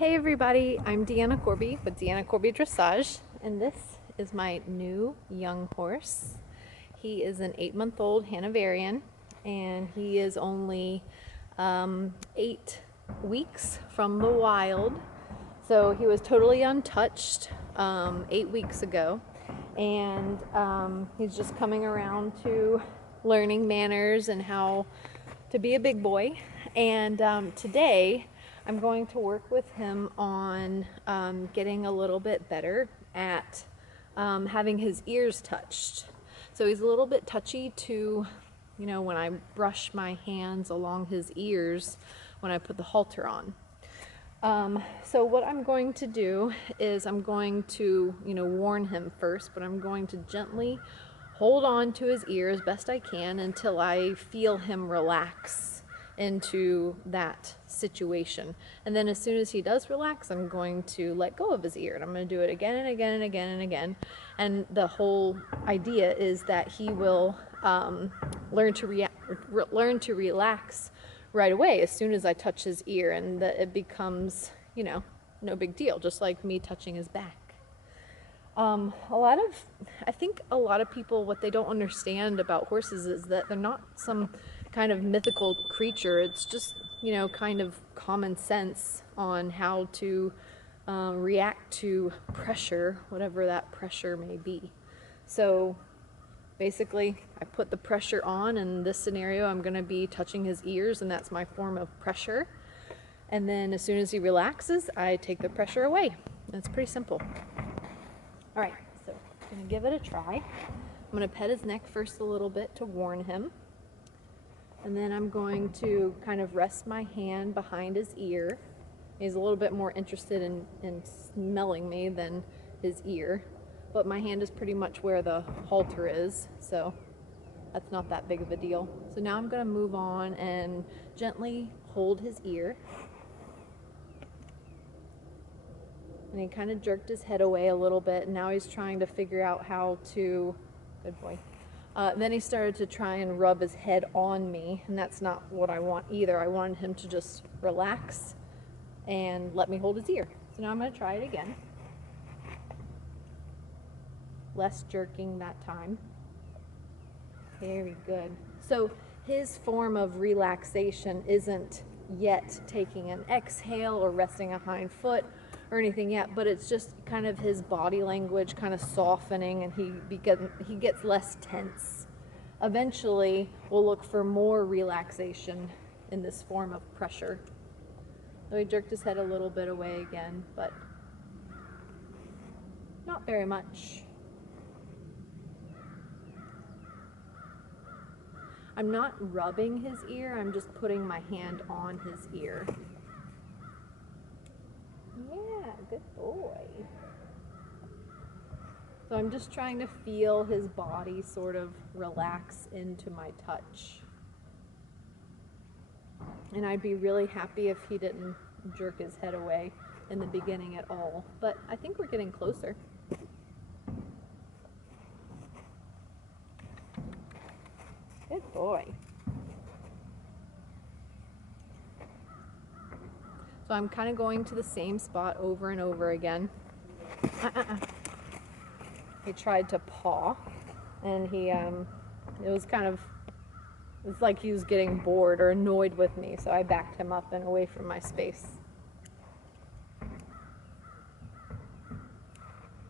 Hey everybody, I'm Deanna Corby with Deanna Corby Dressage, and this is my new young horse. He is an 8-month-old Hanoverian, and he is only 8 weeks from the wild. So he was totally untouched 8 weeks ago, and he's just coming around to learning manners and how to be a big boy. And today I'm going to work with him on getting a little bit better at having his ears touched. So he's a little bit touchy to, when I brush my hands along his ears when I put the halter on. So what I'm going to do is I'm going to, warn him first, but I'm going to gently hold on to his ear as best I can until I feel him relax into that situation. And then as soon as he does relax, I'm going to let go of his ear, and I'm going to do it again and again and again and again. And the whole idea is that he will learn to relax right away as soon as I touch his ear, and that it becomes, no big deal, just like me touching his back. I think a lot of people, what they don't understand about horses is that they're not some kind of mythical creature. It's just, kind of common sense on how to react to pressure, whatever that pressure may be. So basically, I put the pressure on. In this scenario, I'm going to be touching his ears, and that's my form of pressure. And then as soon as he relaxes, I take the pressure away. It's pretty simple. All right, so I'm going to give it a try. I'm going to pet his neck first a little bit to warn him. And then I'm going to kind of rest my hand behind his ear. He's a little bit more interested in smelling me than his ear. But my hand is pretty much where the halter is, so that's not that big of a deal. So now I'm going to move on and gently hold his ear. And he kind of jerked his head away a little bit, and now he's trying to figure out how to, good boy. Then he started to try and rub his head on me, and that's not what I want either. I wanted him to just relax and let me hold his ear. So now I'm going to try it again. Less jerking that time. Very good. So his form of relaxation isn't yet taking an exhale or resting a hind foot or anything yet, but it's just kind of his body language kind of softening, and he gets less tense. Eventually, we'll look for more relaxation in this form of pressure. So he jerked his head a little bit away again, but not very much. I'm not rubbing his ear, I'm just putting my hand on his ear. Yeah, good boy. So I'm just trying to feel his body sort of relax into my touch. And I'd be really happy if he didn't jerk his head away in the beginning at all. But I think we're getting closer. Good boy. So I'm kind of going to the same spot over and over again. He tried to paw, and it's like he was getting bored or annoyed with me, so I backed him up and away from my space.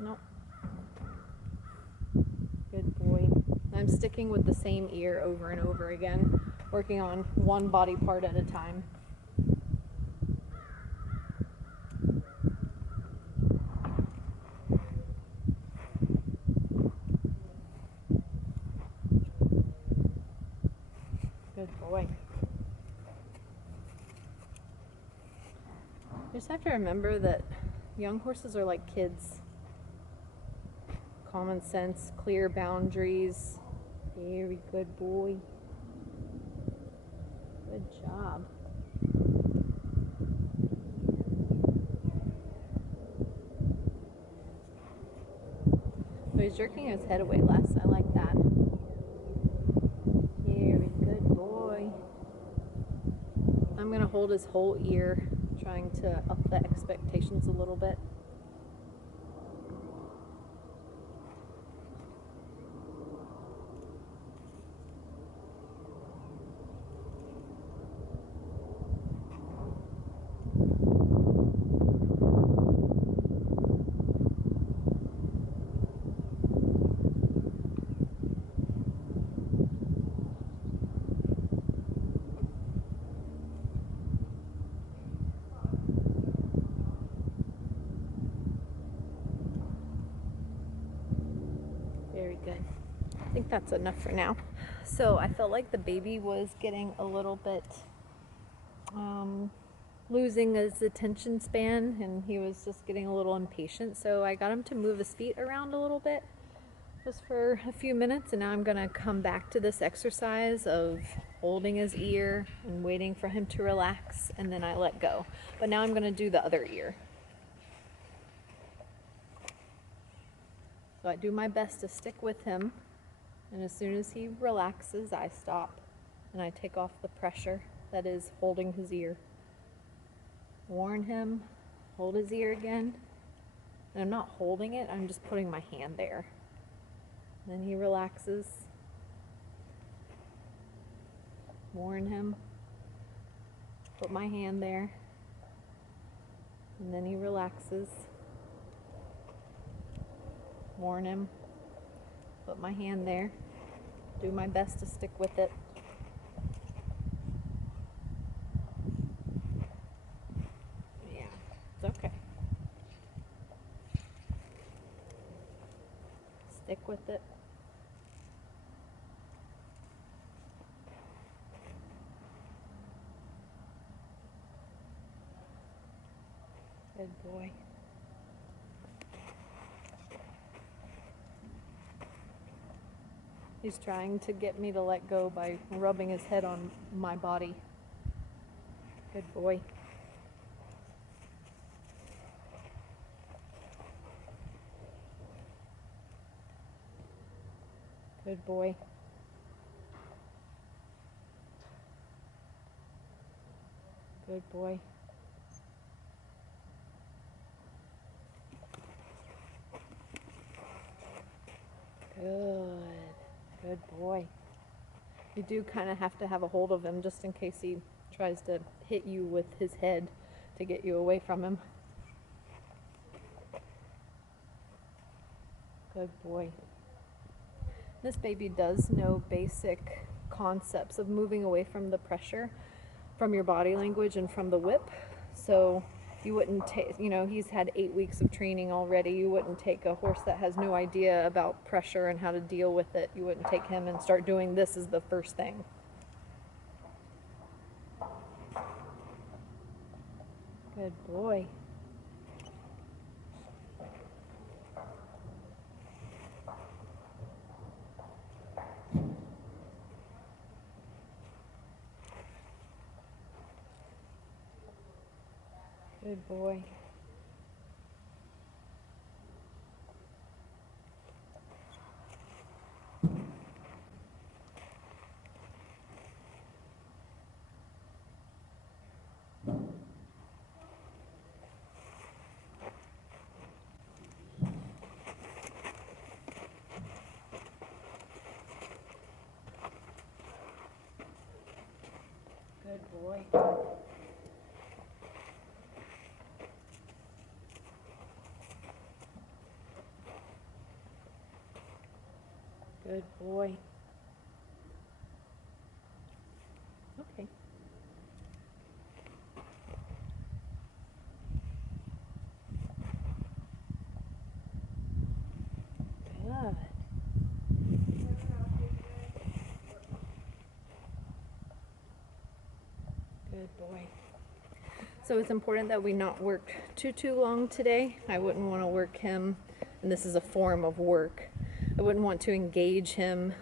Nope. Good boy. I'm sticking with the same ear over and over again, working on one body part at a time. Good boy. You just have to remember that young horses are like kids. Common sense, clear boundaries. Very good boy. Good job. So he's jerking his head away less. I like that. Very good boy. I'm going to hold his whole ear, trying to up the expectations a little bit. Very good. I think that's enough for now. So I felt like the baby was getting a little bit losing his attention span, and he was just getting a little impatient. So I got him to move his feet around a little bit just for a few minutes, and now I'm going to come back to this exercise of holding his ear and waiting for him to relax, and then I let go. But now I'm going to do the other ear. So I do my best to stick with him, and as soon as he relaxes, I stop and I take off the pressure that is holding his ear. Warn him, hold his ear again, and I'm not holding it, I'm just putting my hand there. Then he relaxes. Warn him, put my hand there, and then he relaxes. Warn him, put my hand there, do my best to stick with it. Yeah, it's okay. Stick with it. Good boy. He's trying to get me to let go by rubbing his head on my body. Good boy. Good boy. Good boy. Good. Good boy. You do kind of have to have a hold of him just in case he tries to hit you with his head to get you away from him. Good boy. This baby does know basic concepts of moving away from the pressure, from your body language and from the whip. So you wouldn't take, he's had 8 weeks of training already. You wouldn't take a horse that has no idea about pressure and how to deal with it. You wouldn't take him and start doing this as the first thing. Good boy. Good boy. Good boy. Good boy. Okay. Good. Good boy. So it's important that we not work too long today. I wouldn't want to work him, and this is a form of work. I wouldn't want to engage him.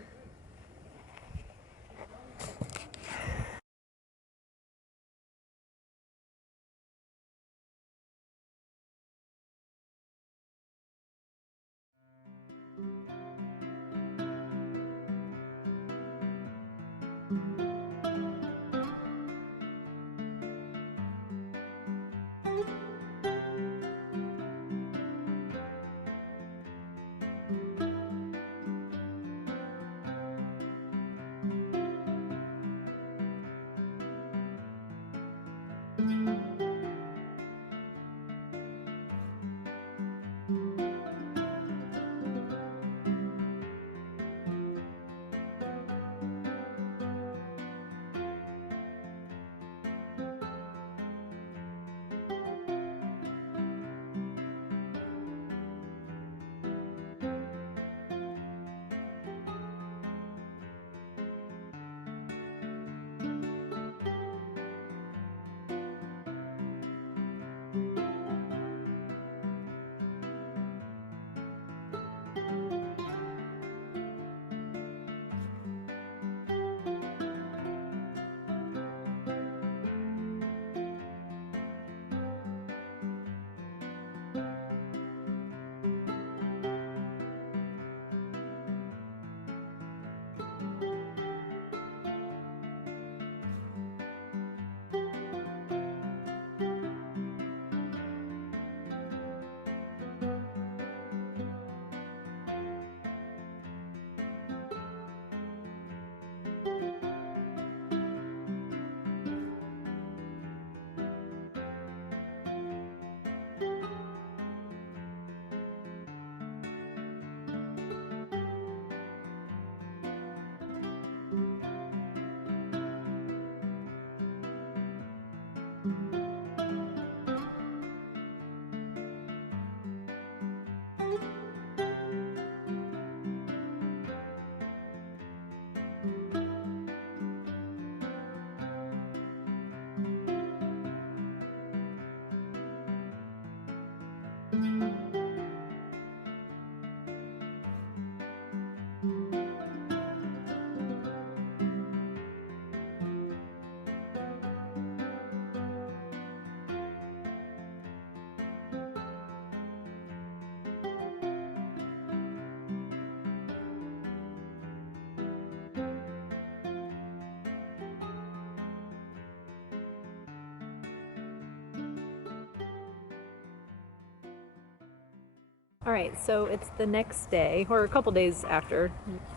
All right, so it's the next day, or a couple days after,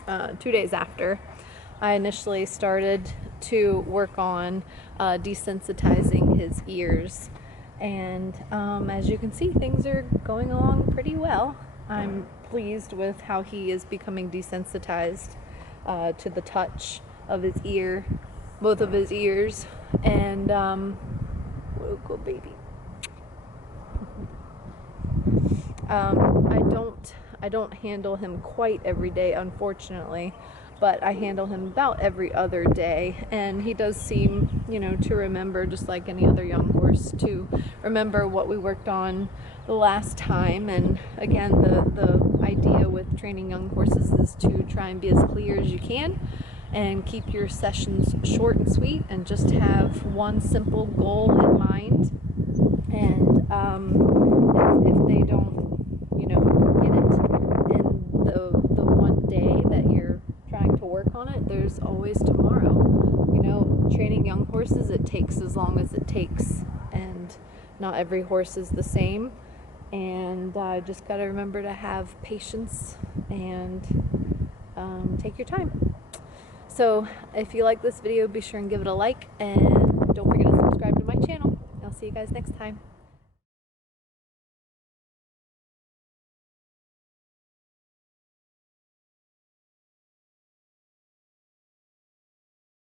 2 days after I initially started to work on desensitizing his ears. And as you can see, things are going along pretty well. I'm pleased with how he is becoming desensitized to the touch of his ear, both of his ears, and good baby. I don't handle him quite every day, unfortunately, but I handle him about every other day, and he does seem, to remember, just like any other young horse, to remember what we worked on the last time. And again, the idea with training young horses is to try and be as clear as you can and keep your sessions short and sweet, and just have one simple goal in mind. And if they don't get it in the one day that you're trying to work on it, there's always tomorrow. Training young horses, it takes as long as it takes, and not every horse is the same, and just got to remember to have patience and take your time. So if you like this video, be sure and give it a like, and don't forget to subscribe to my channel. I'll see you guys next time.